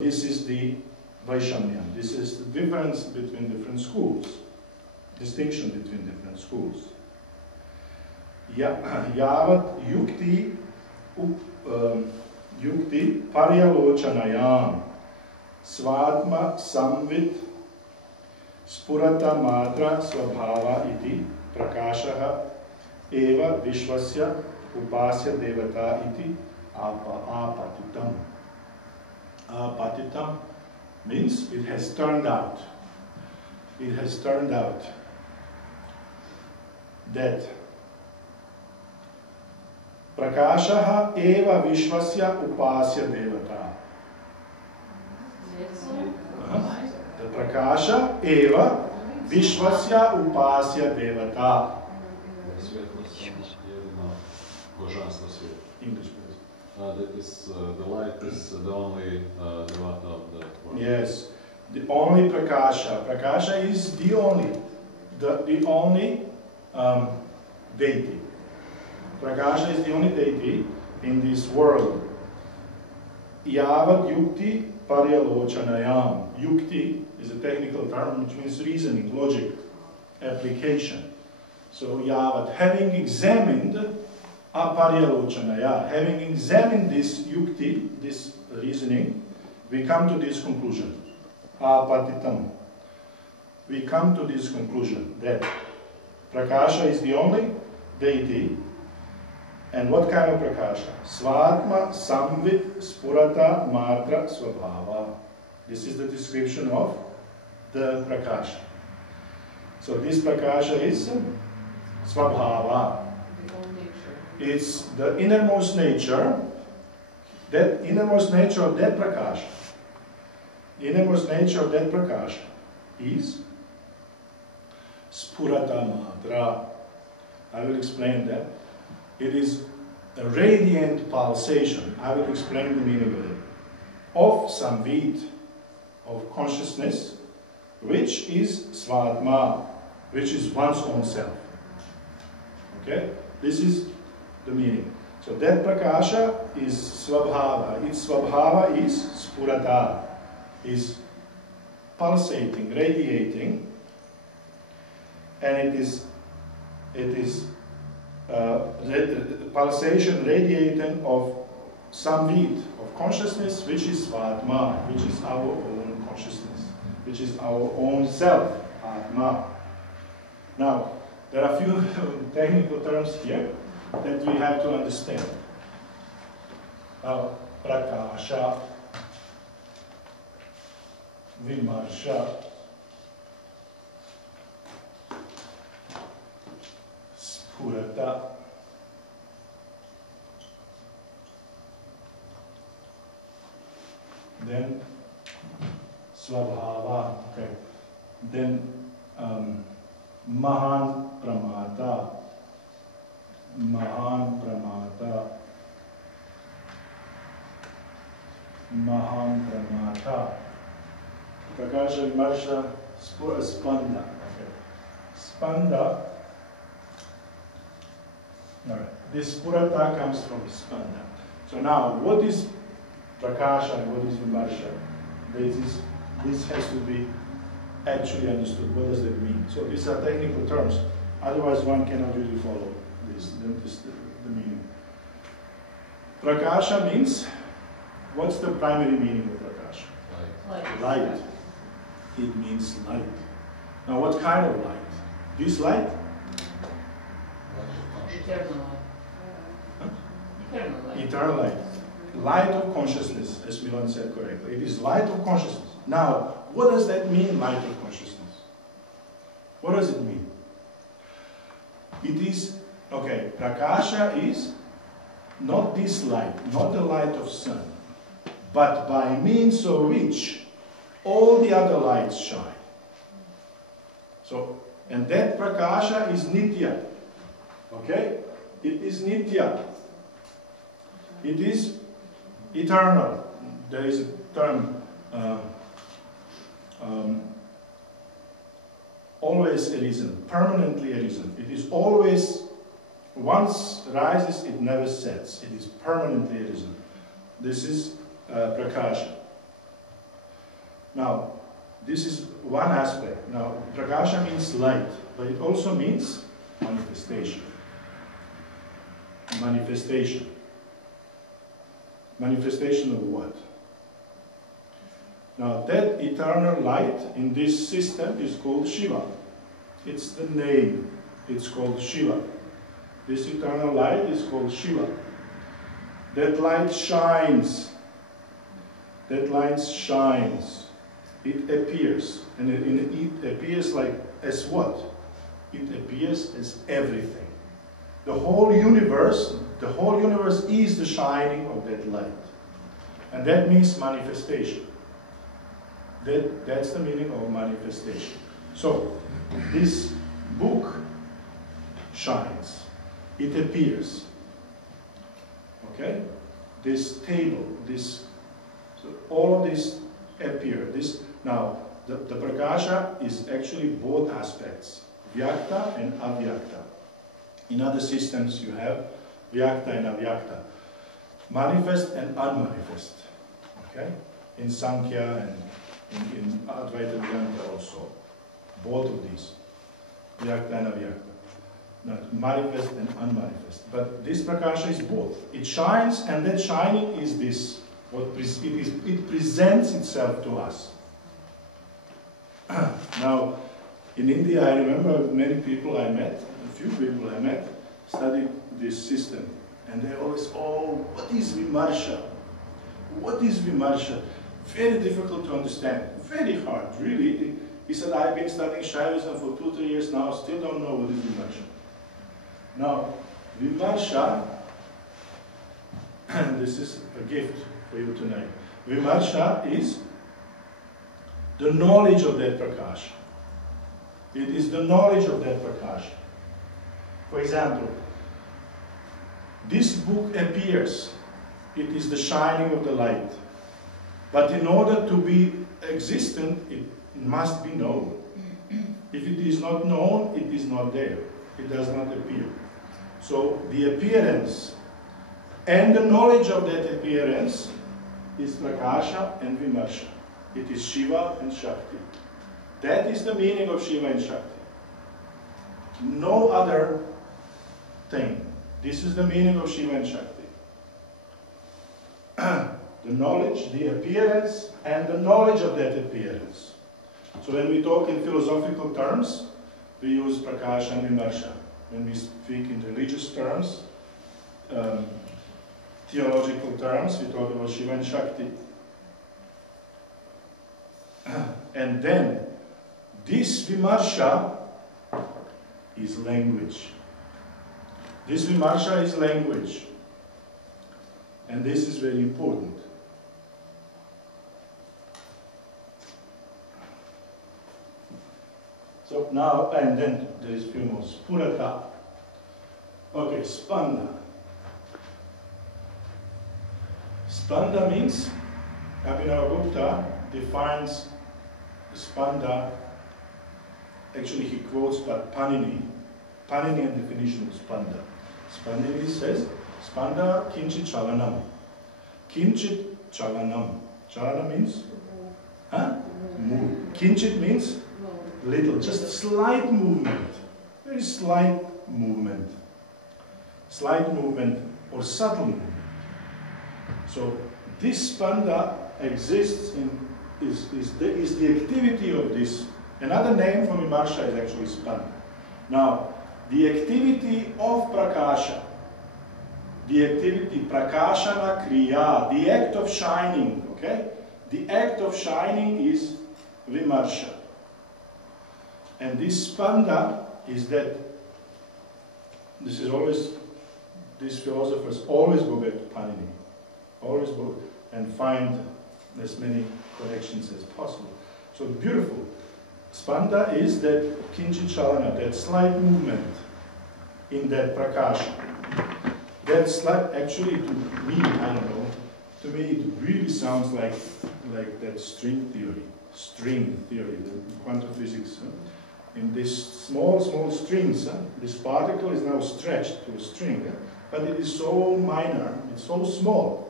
This is the Vaishamyam. This is the difference between different schools, distinction between different schools. Yavat yukti paryalochanayam svatma samvit spurata matra svabhava iti prakashaha eva vishvasya upasya devata iti apatitam. Apatitam means it has turned out. It has turned out that prakashaha eva vishvasya upasya devata. The prakasha eva vishvasya upasya devata. English, please. The light is the only devata of the world. Yes, the only prakasha. Prakasha is the only deity. Prakasha is the only deity in this world. Yavat yukti paryalochanayam. Yukti is a technical term which means reasoning, logic, application. So yavat, having examined aparyalochanaya, having examined this yukti, this reasoning, we come to this conclusion. Apatitam. We come to this conclusion that prakasha is the only deity. And what kind of prakasha? Svatma samvit spurata matra svabhava. This is the description of the prakasha. So this prakasha is svabhava. It's the innermost nature, that innermost nature of that prakasha. Innermost nature of that prakasha is spurata matra. I will explain that. It is a radiant pulsation. I will explain the meaning of it. Of samvit, of consciousness, which is svatma, which is one's own self. Okay? This is the meaning. So that prakasha is svabhava. Its svabhava is spurata, is pulsating, radiating, and it is pulsation radiating of samvit, of consciousness, which is svatma, which is our own consciousness, which is our own self, atma. Now, there are a few technical terms here that we have to understand. Now, prakasha, vimarsha, spurata, then svabhava, okay, then mahan pramata, mahan pramata, mahan pramata, prakasha, vimarsha, spanda, okay, spanda. All right. This spurata comes from spanda. So now, what is prakasha and what is vimarsha? This has to be actually understood. What does that mean? So these are technical terms. Otherwise, one cannot really follow the meaning. Prakasha means, what's the primary meaning of prakasha? Light. It means light. Now, what kind of light? This light? Eternal light. Huh? Eternal light. Eternal light. Light of consciousness, as Milan said correctly. It is light of consciousness. Now, what does that mean, light of consciousness? What does it mean? It is, okay, prakasha is not this light, not the light of sun, but by means of which all the other lights shine. So, and that prakasha is nitya. Okay? It is nitya. It is eternal. There is a term, always arisen, permanently arisen. It is always, once rises, it never sets. It is permanently arisen. This is prakasha. Now, this is one aspect. Now, prakasha means light, but it also means manifestation. Manifestation. Manifestation of what? Now, that eternal light in this system is called Shiva. It's the name. It's called Shiva. This eternal light is called Shiva. That light shines. That light shines. It appears. And it appears like as what? It appears as everything. The whole universe is the shining of that light. And that means manifestation. That's the meaning of manifestation. So, this book shines. It appears. Okay? This table, so all of this appear. Now, the prakasha is actually both aspects, vyakta and avyakta. In other systems you have vyakta and avyakta, manifest and unmanifest. Okay? In Sankhya and in Advaita Vedanta also, both of these, vyakta and avyakta. Not manifest and unmanifest. But this prakasha is both. It shines, and that shining is this. It presents itself to us. Now, in India, I remember many people I met, a few people I met, studied this system. And they always, oh, what is vimarsha? What is vimarsha? Very difficult to understand. Very hard, really. He said, I've been studying Shaivism for 2-3 years now, still don't know what is vimarsha. Now, vimarsha, and this is a gift for you tonight. Vimarsha is the knowledge of that prakasha. It is the knowledge of that prakasha. For example, this book appears. It is the shining of the light. But in order to be existent, it must be known. If it is not known, it is not there. It does not appear. So the appearance and the knowledge of that appearance is prakasha and vimarsha. It is Shiva and Shakti. That is the meaning of Shiva and Shakti. No other thing. This is the meaning of Shiva and Shakti. The knowledge, the appearance, and the knowledge of that appearance. So when we talk in philosophical terms, we use prakasha and vimarsha. When we speak in religious terms, theological terms, we talk about Shiva and Shakti. And then, this vimarsha is language. This vimarsha is language. And this is very important. So now, and then there is a few more. Spurata. Okay, spanda. Spanda means, Abhinavagupta defines spanda, actually he quotes but Panini and definition of spanda. Panini says, spanda kinchit chalanam. Kinchit chalanam. Chalana means? Move. Kinchit means little, just a slight movement. Very slight movement. Slight movement or subtle movement. So this spanda exists is the activity of this. Another name for vimarsha is actually spanda. Now, the activity of prakasha, the activity prakashana kriya, the act of shining, okay? The act of shining is vimarsha. And this spanda is that, this is always, these philosophers always go back to Panini. Always go and find as many connections as possible. So beautiful. Spanda is that kinchit chalana, that slight movement in that prakasha. That slight, actually to me, I don't know, to me it really sounds like that string theory, the quantum physics. In these small strings, this particle is now stretched to a string, but it is so minor, it's so small.